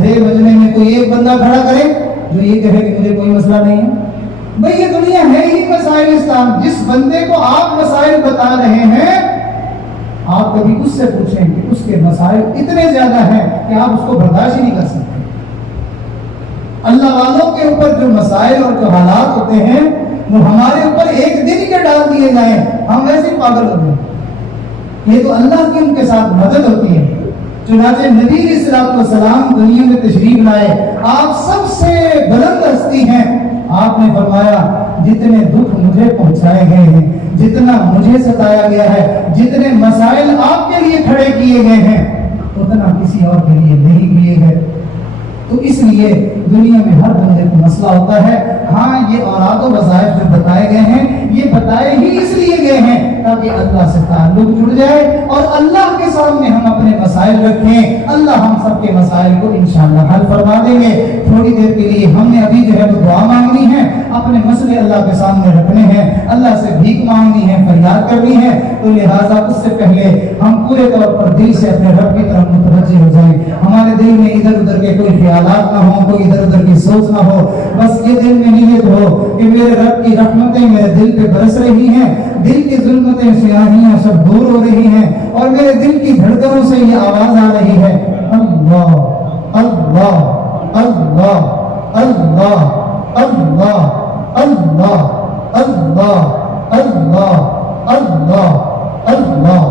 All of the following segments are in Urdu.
گھڑے بجنے میں کوئی ایک بندہ کھڑا کرے جو یہ کہے کہ مجھے کوئی مسئلہ نہیں ہے؟ بھئی یہ دنیا ہے ہی مسائل اسلام. جس بندے کو آپ مسائل بتا رہے ہیں آپ کبھی اس سے پوچھیں کہ اس کے مسائل اتنے زیادہ ہیں کہ آپ اس کو برداشت ہی نہیں کر سکتے. اللہ والوں کے اوپر جو مسائل اور جو حالات ہوتے ہیں وہ ہمارے اوپر ایک دن کے ڈال دیے جائیں ہم ویسے پاگل ہو جائیں. یہ تو اللہ کی ان کے ساتھ مدد ہوتی ہے. چنانچہ نبی علیہ الصلوۃ والسلام دنیا میں تشریف لائے. آپ سب سے بلند ہستی ہیں. آپ نے فرمایا جتنے دکھ مجھے پہنچائے گئے ہیں, جتنا مجھے ستایا گیا ہے, جتنے مسائل آپ کے لیے کھڑے کیے گئے ہیں اتنا کسی اور کے لیے نہیں کیے گئے. تو اس لیے دنیا میں ہر بندے کو مسئلہ ہوتا ہے. ہاں یہ اوراد و وظائف جو بتائے گئے ہیں یہ بتائے ہی اس لیے گئے ہیں تاکہ اللہ سے تعلق جڑ جائے اور اللہ کے سامنے ہم اپنے مسائل رکھیں. اللہ ہم سب کے مسائل کو انشاءاللہ حل فرما دیں گے. تھوڑی دیر کے لیے ہم نے ابھی جو ہے وہ دعا مانگنی ہے, اپنے مسئلے اللہ کے سامنے رکھنے ہیں, اللہ سے بھیک مانگنی ہے, فریاد کرنی ہے. تو لہٰذا اس سے پہلے ہم پورے طور پر دل سے اپنے رب کی طرف متوجہ ہو جائیں. ہمارے دل میں ادھر ادھر کے کوئی خیالات نہ ہوں, کوئی ادھر ادھر کی سوچ نہ ہو. بس یہ دل میں نیت ہو کہ میرے رب کی رحمتیں میرے دل پہ برس رہی ہیں, دل کی ظلمتیں سیاہیاں سب دور ہو رہی ہیں اور میرے دل کی دھڑکنوں سے یہ آواز آ رہی ہے اللہ اللہ اللہ اللہ اللہ اللہ اللہ اللہ اللہ اللہ.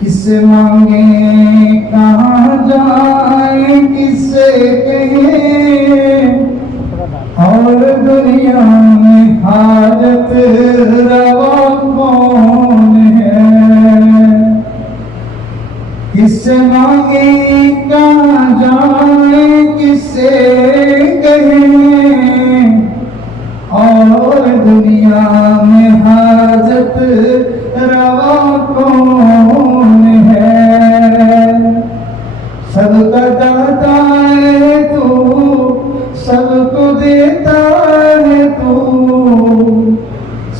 کس سے مانگیں کہاں جائیں کس سے کہیں اور دنیا میں حاجت روا کون ہے. کس سے مانگیں کہاں جائیں کس سے کہیں اور دنیا میں حاجت روا کون ہے. سب کا داتا ہے تو, سب کو دیتا ہے تو,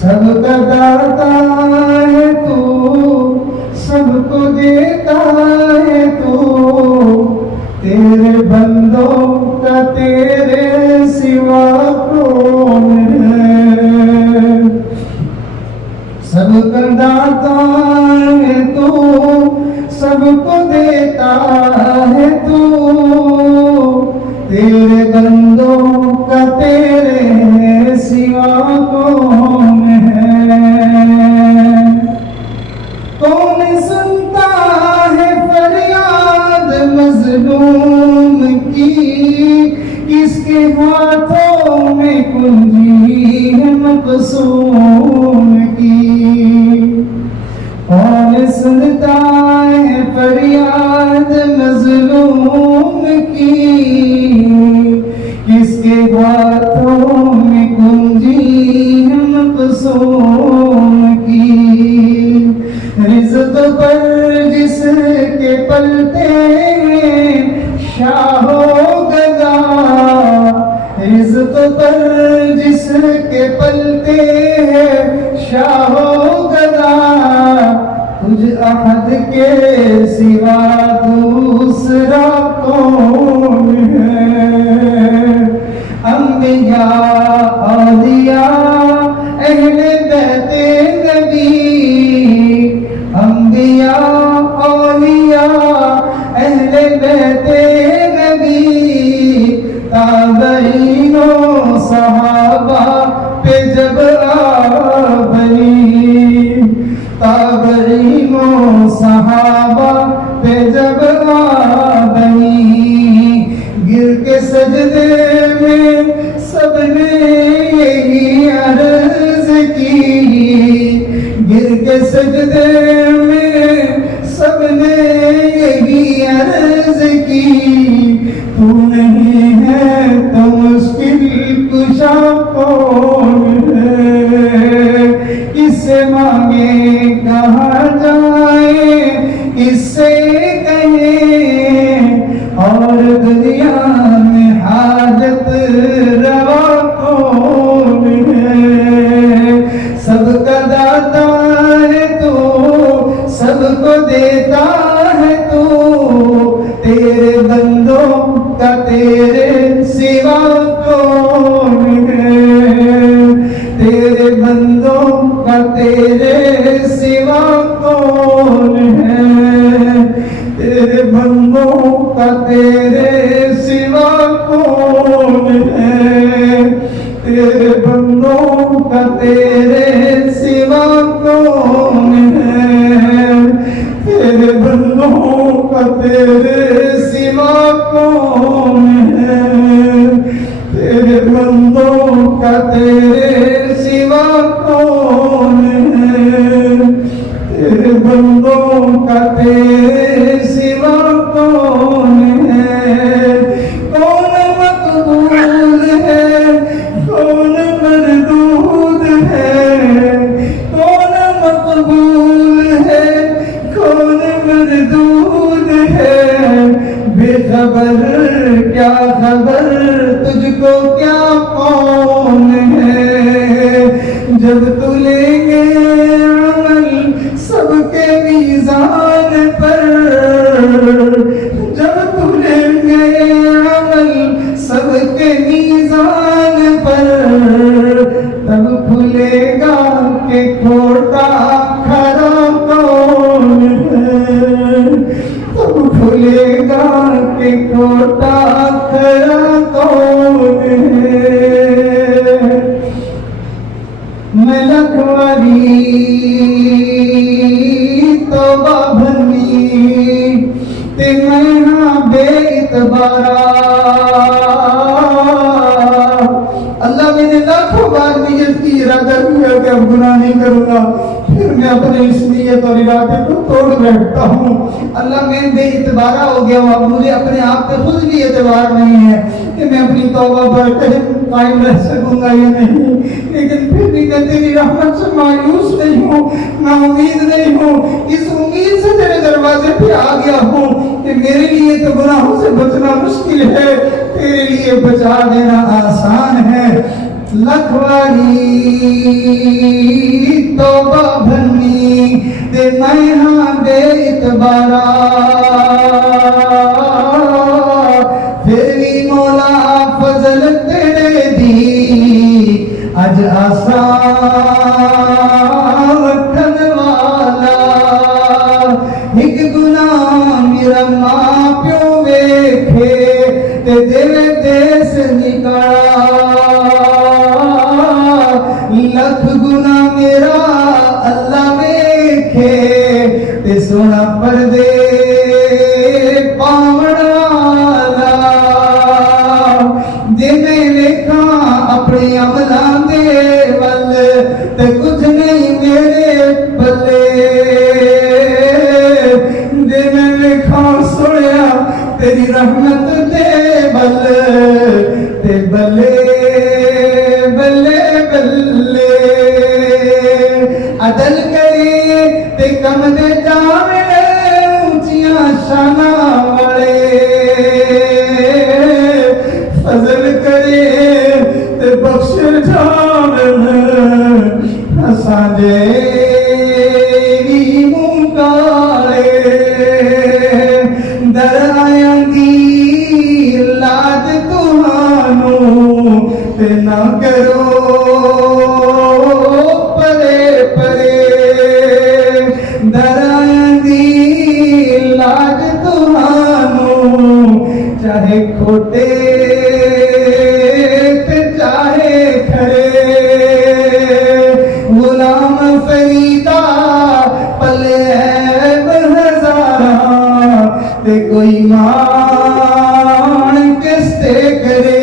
سب کا داتا ہے تو, سب کو دیتا ہے تو, تیرے بندوں کا تیرے سوا کون ہے. سب کا داتا ہے تو, سب کو دیتا ہے تو, تیرے بندوں کا تیرے سوا کون ہے. کون سنتا ہے فریاد مظلوم کی, کس کے ہاتھوں میں کنجی ہے مقصوم کی. کون سنتا ہے فریاد مظلوم کی, کس کے ہاتھوں میں کنجی ہے مقصوم کی. رزق پر جس کے پلتے شاہ و گدا, رزق پر جس کے پلتے شاہ و گدا, تجھ احد کے سوا دوسرا کون ہے. انبیاء اولیاء اہل بیت نبی, انبیاء اولیاء اہل بیت نبی, تابعین و صحابہ پہ جب آبنی, تابعین و صحابہ پہ جب آبنی. گر کے سجدے میں سب نے یہی عرض کی, گر کے سجدے میں سب نے یہی عرض کی, تو نہیں ہے تو مشکل کشا کون ہے. کس سے مانگے کہاں جائیں کس سے کہیں اور دنیا میں حاجت روا کون تیرے بندوں کا تیرے سوا کون ہے، تیرے بندوں کا تیرے سوا کون ہے، تیرے بندوں کا تیرے سوا کون ہے، تیرے بندوں کا تیرے سوا کون ہے، کون مقبول ہے، کون مردود ہے، کون مقبول ہے، کون مردود ہے، بے خبر کیا خبر تجھ کو کیا کون ہے، جب تو لے گئے عمل سب کے میزان پر، جب تو لے گئے عمل سب کے میزان پر، تب کھلے گا کہ کھوٹا کھرا کون ہے، تب کھلے گا کہ کھوٹا کھرا کون ہے، میں لکھواری توبہ بھنی تے میں ہاں بے اعتبارا، اللہ میں نے لاکھوں بار نیت کی، ارادہ کیا کہ اب گناہ نہیں کروں گا، پھر میں اپنے اس نیت اور ارادے کو توڑ بیٹھتا ہوں، اللہ میں بے اعتبارا ہو گیا ہوں، اب مجھے اپنے آپ پہ خود بھی اعتبار نہیں ہے کہ میں اپنی توبہ پر قائم رہ سکوں گا یا نہیں، لیکن پھر بھی میں تیری رحمت سے مایوس نہیں ہوں، نا امید نہیں ہوں، اس امید سے تیرے دروازے پہ آ گیا ہوں کہ میرے لیے تو گناہوں سے بچنا مشکل ہے، تیرے لیے بچا دینا آسان ہے، لکھواری توبہ بھنی تے میں ہاں بے اعتبارا، پھر بھی مولا فضل تیرے دی اج آسان رکھن والا، ایک گناہ میرا ماں پیو ویکھے تے دل دیس نکالا، لکھ گناہ میرا اللہ ویکھے تے سونا پردے پاون والا، جے میں ویکھاں اپنے عملاں دے ول تے کچھ نہیں میرے بلے، جے میں ویکھاں سنیا تیری رحمت دے ول تے بلے بلے بلے، عدل کرے تے کم دے جاوے اونچیاں شاناں والے، فضل کرے تے بخش جاون اساں دے وی منہ کالے، در آیاں دی لاج تہانوں تے نہ کرو پرے پرے، در آیاں دی لاج تہانوں چاہے کھوٹے چاہے کھرے، غلام فریدا پلے عیب ہزاراں تے کوئی مان کس تے کرے،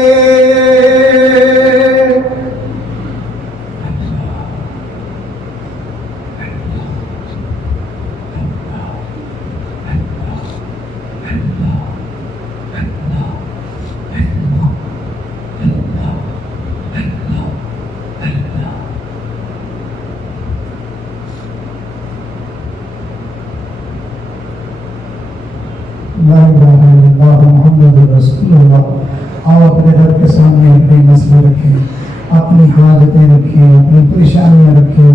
لا الہ الا اللہ محمد رسول اللہ۔ آؤ اپنے رب کے سامنے اپنے مسئلے رکھیں، اپنی حاجتیں رکھیں، اپنی پریشانیاں رکھیں،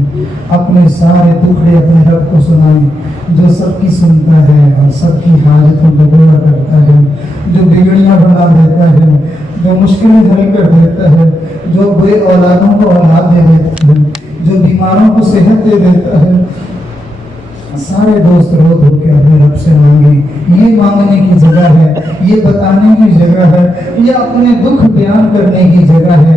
اپنے سارے دکھڑے اپنے رب کو سنائیں جو سب کی سنتا ہے اور سب کی حاجتوں کو پورا کرتا ہے، جو بگڑیاں بنا دیتا ہے، جو مشکلیں حل کر دیتا ہے، جو بے اولادوں کو اولاد دے دیتا ہے، جو بیماروں کو صحت دے دیتا ہے۔ سارے دوست رو دھو کے اپنے رب سے مانگیں، یہ مانگنے کی جگہ ہے، یہ بتانے کی جگہ ہے، یہ اپنے دکھ بیان کرنے کی جگہ ہے،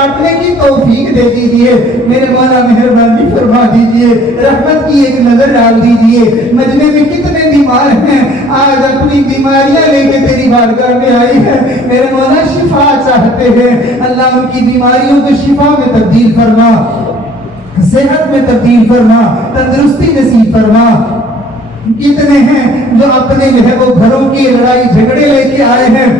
کاٹنے کی توفیق دے دیجئے میرے مولا مہربانی فرما دیجئے رحمت کی ایک نظر ڈال دیجئے مجمع میں کتنے بیمار ہیں آج اپنی بیماریاں لے کے تیری بارگاہ میں آئی ہیں میرے مولا شفا چاہتے ہیں اللہ ان کی بیماریوں کو شفا میں تبدیل فرما صحت میں تبدیل فرما تندرستی نصیب فرما کتنے ہیں جو اپنے جو ہے وہ گھروں کی لڑائی جھگڑے لے کے آئے ہیں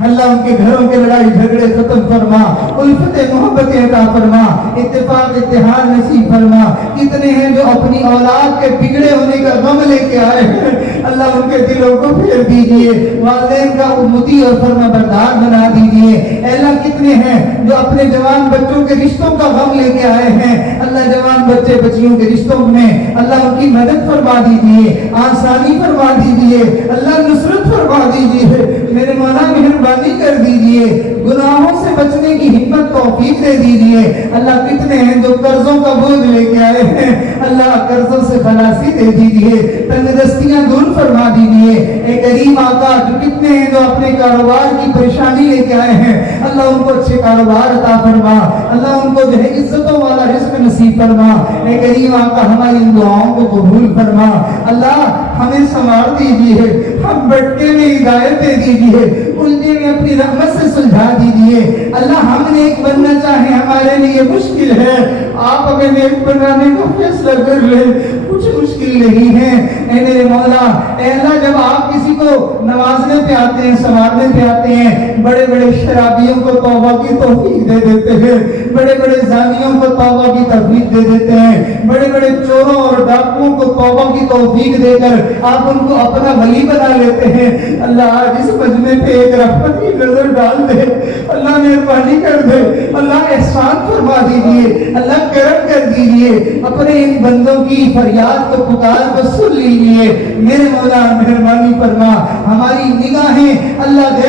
اللہ ان کے گھروں کے لڑائی جھگڑے ختم فرما الفت محبت عطا فرما اتفاق اتحاد نصیب فرما کتنے ہیں جو اپنی اولاد کے بگڑے ہونے کا غم لے کے آئے ہیں اللہ ان کے دلوں کو پھیر دیجئے والدین کا مطیع اور فرما بردار بنا دیجئے اللہ کتنے ہیں جو اپنے جوان بچوں کے رشتوں کا غم لے کے آئے ہیں اللہ جوان بچے بچیوں کے رشتوں میں اللہ ان کی مدد فرما دیجئے آسانی فرما دیجئے اللہ نصرت فرما دیجئے میرے مولا مہربانی کر دیجئے گناہوں سے بچنے کی ہمت توفیق دے دیجئے اللہ کتنے ہیں جو قرضوں کا بوجھ لے کے آئے ہیں اللہ قرضوں سے خلاصی دے دیجئے تنگدستیاں دور فرما دیجئے اے کریم آقا جو کتنے ہیں جو اپنے کاروبار کی پریشانی لے کے آئے ہیں اللہ ان کو اچھے کاروبار عطا فرما اللہ ان کو جو ہے عزتوں والا رزق نصیب فرما اے کریم آقا ہماری ان دعاؤں کو قبول فرما اللہ ہمیں سنوار دیجئے ہم بٹکے میں ہدایت دے دیجئے الجھے میں اپنی رحمت سے سلجھا دیجئے اللہ ہم نیک بننا چاہیں ہمارے لیے مشکل ہے آپ ہمیں نیک بنانے کا فیصلہ کر لیں کچھ مشکل نہیں ہے اے میرے مولا اے اللہ جب آپ کسی کو نوازنے پہ آتے ہیں سنوارنے پہ آتے ہیں بڑے بڑے شرابیوں کو توبہ کی توفیق دے دیتے ہیں بڑے بڑے زانیوں کو توبہ کی توفیق دے دیتے ہیں بڑے بڑے چوروں اور ڈاکوؤں کو توبہ کی توفیق دے کر آپ ان کو اپنا ولی بنا لیتے ہیں اللہ آج اس مجمع پہ ایک رحمت کی نظر ڈال دے اللہ مہربانی کر دے اللہ احسان فرما دیجئے اللہ کرم کر دیجئے اپنے ان بندوں کی فریاد کو پکار کو سن لیجئے میرے مولا مہربانی فرما ہماری نگاہیں اللہ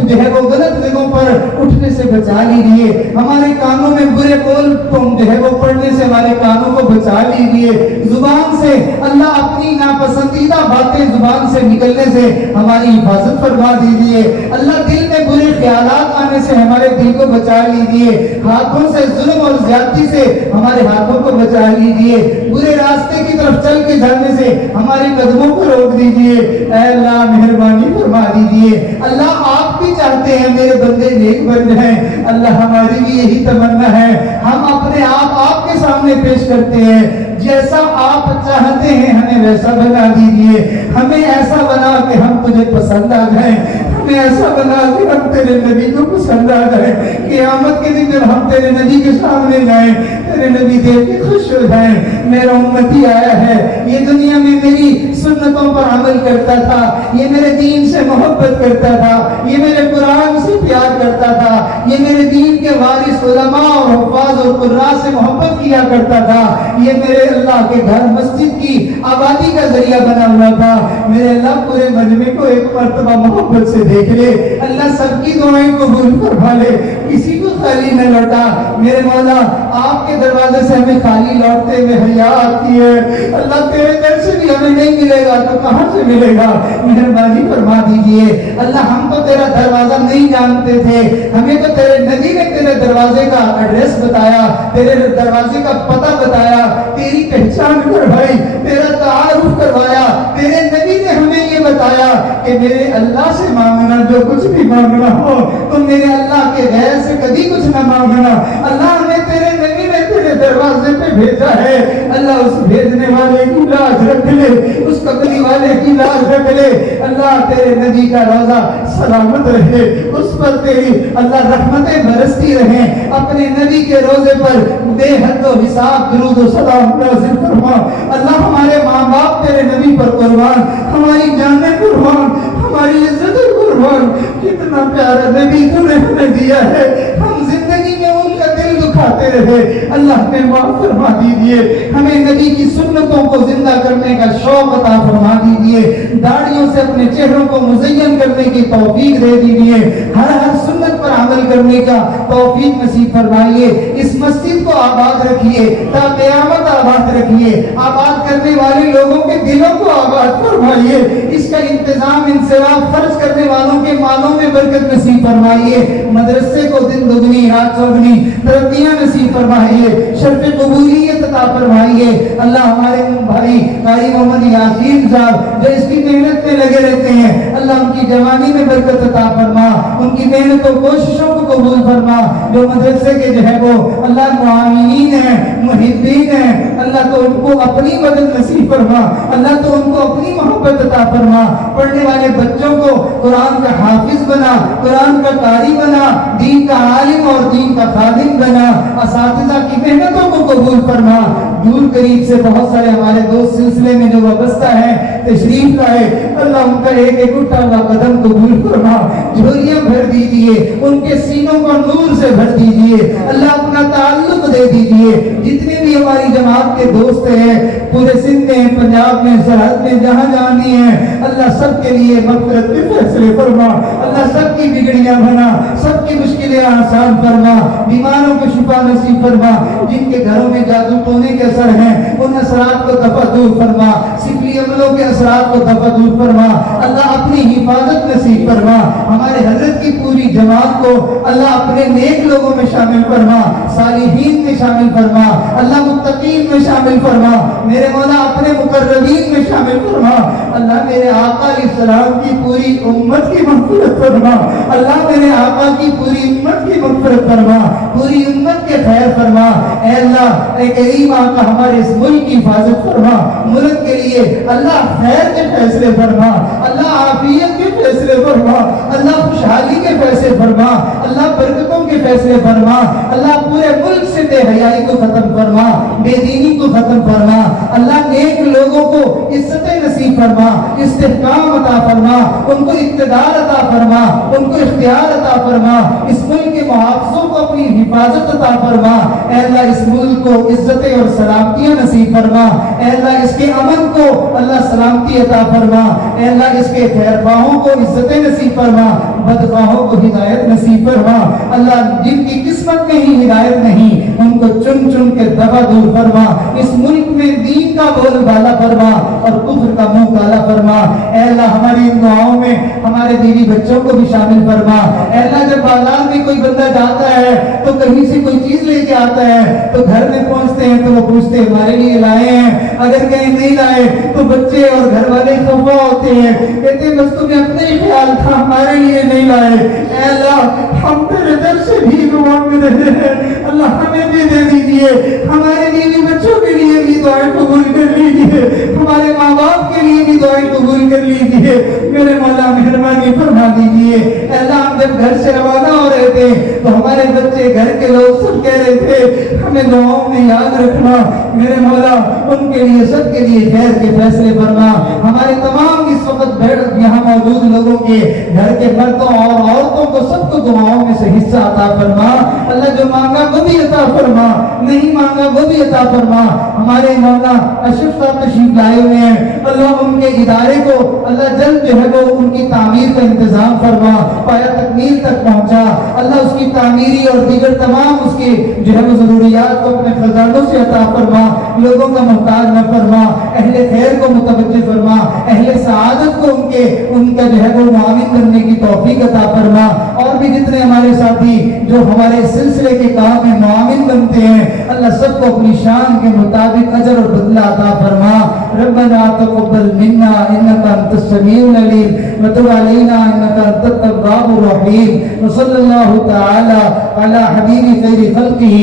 جو ہے وہ غلط جگہوں پر اٹھنے سے بچا لیجئے ہمارے کانوں میں برے بول جو ہے وہ پڑھنے سے ہمارے کانوں کو بچا لیجئے زبان سے اللہ اپنی ناپسندیدہ باتیں زبان سے نکلنے سے ہماری حفاظت فرما دیجئے اللہ دل میں برے خیالات آنے سے ہمارے دل کو بچا لیجئے ہاتھوں سے ظلم اور زیادتی سے ہمارے ہاتھوں کو بچا لیجئے برے راستے کی طرف چل کے جانے سے ہمارے قدموں کو روک دیجئے اے اللہ مہربانی فرما دیجئے اللہ آپ بھی چاہتے ہیں میرے بندے نیک بن جائیں اللہ ہماری بھی یہی تمنا ہے ہم اپنے آپ کے سامنے پیش کرتے ہیں جیسا آپ چاہتے ہیں ہمیں ویسا بنا دیجئے ہمیں ایسا بنا کہ ہم تجھے پسند آ جائیں ہمیں ایسا بنا کہ ہم تیرے نبی کو پسند آ جائیں قیامت کے دن جب ہم تیرے نبی کے سامنے جائیں تیرے نبی دیکھ کے خوش ہو جائیں میرا امتی آیا ہے یہ دنیا میں میری سنتوں پر عمل کرتا تھا یہ میرے دین سے محبت کرتا تھا یہ میرے قرآن سے پیار کرتا تھا یہ میرے دین کے وارث علماء اور حفاظ اور قراء سے محبت کیا کرتا تھا یہ میرے اللہ کے گھر مسجد کی آبادی کا ذریعہ بنا ہوا تھا میرے اللہ پورے مجمع کو ایک مرتبہ محبت سے دیکھ لے اللہ سب کی دعائیں قبول فرما لے کسی کو خالی نہ لوٹا میرے مولا آپ کے دروازے سے ہمیں خالی لوٹتے ہوئے حیا آتی ہے اللہ تیرے در سے بھی ہمیں نہیں ملے گا تو کہاں سے ملے گا مہربانی فرما دیجئے اللہ ہم تو تیرا دروازہ نہیں جانتے تھے ہمیں تو تیرے نبی نے تیرے دروازے کا ایڈریس بتایا تیرے دروازے کا پتہ بتایا تیری پہچان کروائی تیرا تعارف کروایا تیرے نبی نے ہمیں یہ بتایا کہ میرے اللہ سے مانگنا جو کچھ بھی مانگنا ہو تو میرے اللہ کے غیر سے کبھی کچھ نہ مانگنا اللہ ہمیں تیرے نبی نے تیرے دروازے پہ بھیجا ہے اللہ اس بھیجنے والے کی لاج رکھ لے اس قبلی والے کی لاج رکھ لے اللہ تیرے نبی کا روزہ سلامت رہے اس پر تیری اللہ رحمتیں برستی رہیں اپنے نبی کے روزے پر بے حد و حساب درود و سلام نازل فرما اللہ ہمارے ماں باپ تیرے نبی پر قربان ہماری جانیں قربان ہماری عزت قربان کتنا پیارا نبی تو نے ہمیں دیا ہے ہم زندگی میں ان کا دل دکھاتے رہے اللہ نے معاف فرما دیجئے ہمیں نبی کی سنتوں کو زندہ کرنے کا شوق عطا فرما دیجئے داڑھیوں سے اپنے چہروں کو مزین کرنے کی توفیق دے دیجئے ہر سنت پر عمل عمل کرنے کا توفیق نصیب فرمائیے. اس مسجد کو آباد رکھیے, تا قیامت آباد رکھیے. آباد کرنے والے لوگوں کے دلوں کو آباد فرمائیے. اس کا انتظام انصراف خرچ کرنے والوں کے مالوں میں برکت نصیب فرمائیے. مدرسے کو دن دگنی رات چوگنی ترقیاں نصیب فرمائیے. شرف قبولیت عطا فرمائیے. اللہ ہمارے بھائی قاری محمد یاسین صاحب جو اس کی محنت میں لگے رہتے ہیں, اللہ ان کی جوانی میں برکت عطا فرما, ان کی محنت و کوششوں کو قبول فرما. جو مدرسے کے جو ہے وہ اللہ معاونین ہیں, محبین ہیں, اللہ تو ان کو اپنی مدد نصیب فرما, اللہ تو ان کو اپنی محبت عطا فرما. پڑھنے والے بچوں کو قرآن کا حافظ بنا, قرآن کا قاری بنا, دین کا عالم اور دین کا خادم بنا. اساتذہ کی محنتوں کو قبول فرما. دور قریب سے بہت سارے ہمارے دوست سلسلے میں جو وابستہ ہیں تشریف لائے, اللہ ان کا ایک ایک اٹھا ہوا قدم قبول فرما. جھولیاں بھر دیجیے, ان کے سینوں کو نور سے بھر دیجیے. اللہ اپنا تعلق دے دیجیے. جتنے بھی ہماری جماعت کے دوست ہیں پورے سندھ میں, پنجاب میں, سرحد میں, جہاں جہاں بھی ہیں, اللہ سب کے لیے مغفرت کے فیصلے فرما. اللہ سب کی بگڑیاں بنا, سب کی مشکلیں آسان فرما. بیماروں کو شفا نصیب فرما. جن کے گھروں میں جادو ٹونے کے اثر ہیں ان اثرات کو دفع دور فرما. سفلی عملوں کے اثرات کو دفع دور فرما. اللہ اپنی حفاظت نصیب فرما. ہمارے حضرت کی پوری جماعت کو اللہ اپنے نیک لوگوں میں شامل فرما, صالحین میں شامل فرما, اللہ متقین میں شامل فرما. میرے مولا اپنے مقربین میں شامل فرما. اللہ میرے آقا علیہ السلام کی پوری امت کی مغفرت فرما. اللہ میرے آقا کی پوری امت کی مغفرت فرما, پوری امت کے خیر فرما. اے اللہ اے کریم آقا ہمارے اس ملک کی حفاظت فرما. ملک کے لیے اللہ خیر کے فیصلے فرما, اللہ عافیت کے فیصلے فرما, اللہ خوشحالی کے فیصلے فرما, اللہ برکتوں کے فیصلے فرما. اللہ پورے ملک سے بے حیائی کو ختم فرما, بے دینی کو ختم فرما. اللہ نیک لوگوں کو عزت نصیب فرما, استحکام عطا فرما, ان کو اقتدار عطا فرما, ان کو اختیار عطا فرما. اس ملک کے محافظوں کو اپنی حفاظت عطا فرما. اے اللہ اس ملک کو عزتیں اور سلامتیاں نصیب فرما. اے اللہ اس کے امن کو اللہ سلامتی عطا فرما. اے اللہ اس کے خیر خواہوں کو عزتیں نصیب فرما, بدخواہوں کو ہدایت نصیب فرما. اللہ جن کی قسمت میں ہی ہدایت نہیں ان کو چن چن کے دبا دور فرما. اس ملک میں دین کا بول بالا فرما اور کفر کا منہ کالا فرما. اے اللہ ہماری ان دعاؤں میں ہمارے بیوی بچوں کو بھی شامل فرما. اے اللہ جب بازار میں کوئی بندہ جاتا ہے تو کہیں سے کوئی چیز لے کے آتا ہے تو گھر میں پہنچتے ہیں تو وہ پوچھتے ہیں ہمارے لیے لائے ہیں, اگر کہیں نہیں لائے تو بچے اور گھر والے خفا ہوتے ہیں, کہتے ہیں بس تمہیں اپنے ہی خیال تھا, ہمارے لیے نہیں لائے. اے اللہ ہم تیرے در سے بھی دعا میں رہے ہیں, اللہ ہمیں بھی دے دیجیے, ہمارے بیوی بچوں کے لیے بھی دعائیں قبول کر لیجیے, ہمارے ماں باپ کے لیے بھی دعائیں قبول کر لیجیے. میرے مولا مہربانی فرما دیجیے. اے اللہ ہم جب گھر سے روانہ ہو رہے تھے تو ہمارے بچے گھر کے لوگ سب کہہ رہے تھے ہمیں دعاؤں میں یاد رکھنا. میرے مولا ان کے لیے سب کے لیے خیر کے فیصلے فرما. ہمارے تمام اس وقت یہاں موجود لوگوں کے گھر کے مردوں اور عورتوں کو سب کو دعاؤں میں سے حصہ عطا فرما. اللہ جو مانگا وہ بھی عطا فرما, نہیں مانگا وہ بھی عطا فرما. ہمارے مولا اشرف صاحب تشریف لائے ہوئے ہیں, اللہ ان کے ادارے کو اللہ جلد جو ہے وہ ان کی تعمیر کا انتظام فرما, پایا تکمیل تک پہنچا. اللہ اس کی تعمیری اور دیگر تمام اس کے جو ہے وہ ضروریات کو اپنے خزانوں سے عطا فرما. لوگوں کا محتاج نہ فرما, اہل خیر کو متوجہ فرما, اہل سعادت کو ان کا جو ہے وہ معاون کرنے کی توفیق عطا فرما. اور بھی جتنے ہمارے ساتھی جو ہمارے سلسلے کے کام میں معاون بنتے ہیں اللہ سب کو اپنی شان کے مطابق اجر اور بدلہ عطا فرما. ربنا تقبل منا انك انت السميع العليم وتب علينا انك انت التواب الرحيم. وصلى الله تعالى على حبيب خير خلقه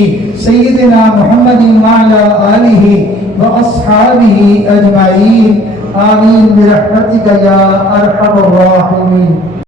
سيدنا محمد وعلى آله وأصحابه أجمعين. آمين برحمتك يا أرحم الراحمين.